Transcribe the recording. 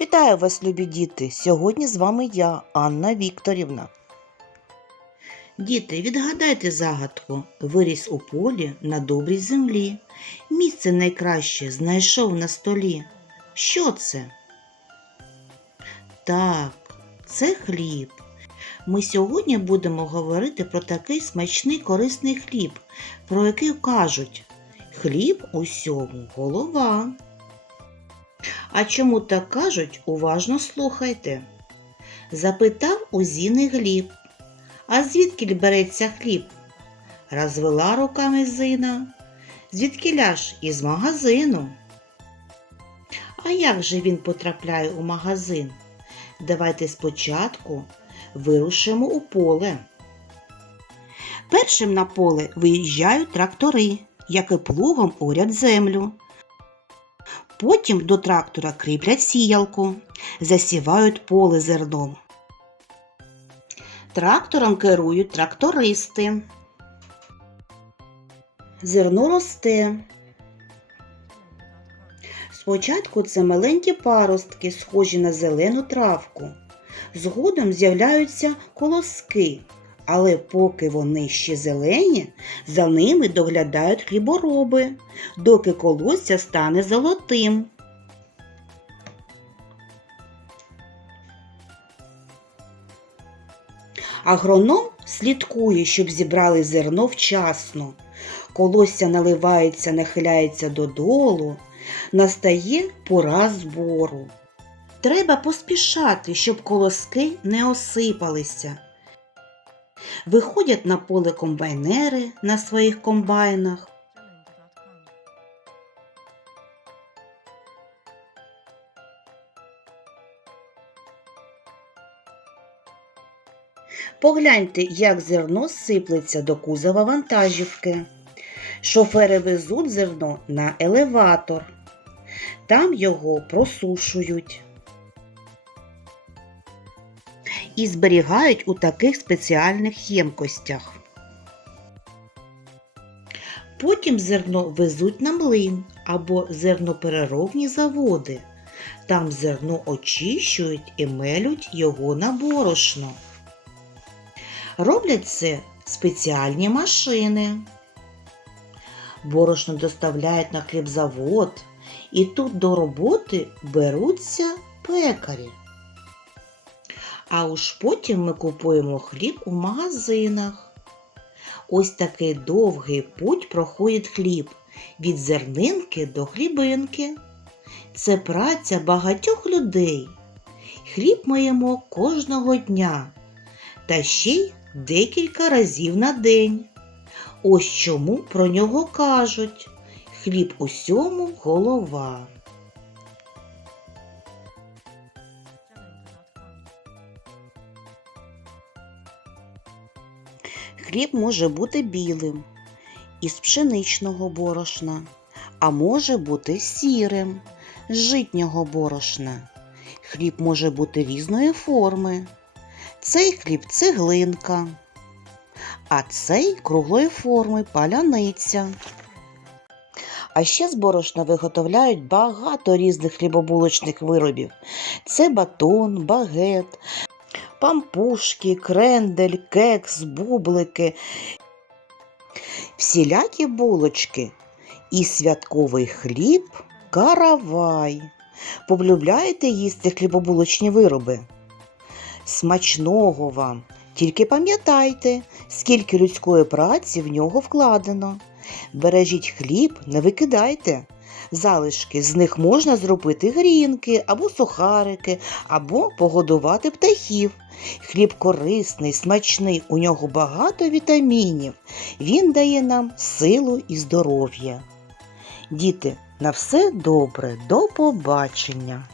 Вітаю вас, любі діти! Сьогодні з вами я, Анна Вікторівна. Діти, відгадайте загадку. Виріс у полі на добрій землі. Місце найкраще знайшов на столі. Що це? Так, це хліб. Ми сьогодні будемо говорити про такий смачний корисний хліб, про який кажуть хліб усьому голова. А чому так кажуть, уважно слухайте. Запитав у Зіни Гліб. А звідки береться хліб? Розвела руками Зина. Звідки ж із магазину? А як же він потрапляє у магазин? Давайте спочатку вирушимо у поле. Першим на поле виїжджають трактори, які плугом орять землю. Потім до трактора кріплять сіялку, засівають поле зерном. Трактором керують трактористи. Зерно росте. Спочатку це маленькі паростки, схожі на зелену травку. Згодом з'являються колоски, але поки вони ще зелені, за ними доглядають хлібороби, доки колосся стане золотим. Агроном слідкує, щоб зібрали зерно вчасно. Колосся наливається, нахиляється додолу, настає пора збору. Треба поспішати, щоб колоски не осипалися. Виходять на поле комбайнери на своїх комбайнах. Погляньте, як зерно сиплеться до кузова вантажівки. Шофери везуть зерно на елеватор. Там його просушують. І зберігають у таких спеціальних ємкостях. Потім зерно везуть на млин або зернопереробні заводи. Там зерно очищують і мелють його на борошно. Роблять це спеціальні машини. Борошно доставляють на хлібзавод, і тут до роботи беруться пекарі. А уж потім ми купуємо хліб у магазинах. Ось такий довгий путь проходить хліб від зернинки до хлібинки. Це праця багатьох людей. Хліб ми їмо кожного дня та ще й декілька разів на день. Ось чому про нього кажуть хліб усьому голова. Хліб може бути білим із пшеничного борошна, а може бути сірим з житнього борошна. Хліб може бути різної форми. Цей хліб цеглинка, а цей круглої форми паляниця. А ще з борошна виготовляють багато різних хлібобулочних виробів. Це батон, багет, пампушки, крендель, кекс, бублики, всілякі булочки і святковий хліб каравай. Полюбляєте їсти хлібобулочні вироби? Смачного вам! Тільки пам'ятайте, скільки людської праці в нього вкладено. Бережіть хліб, не викидайте. Залишки з них можна зробити грінки або сухарики, або погодувати птахів. Хліб корисний, смачний, у нього багато вітамінів. Він дає нам силу і здоров'я. Діти, на все добре, до побачення!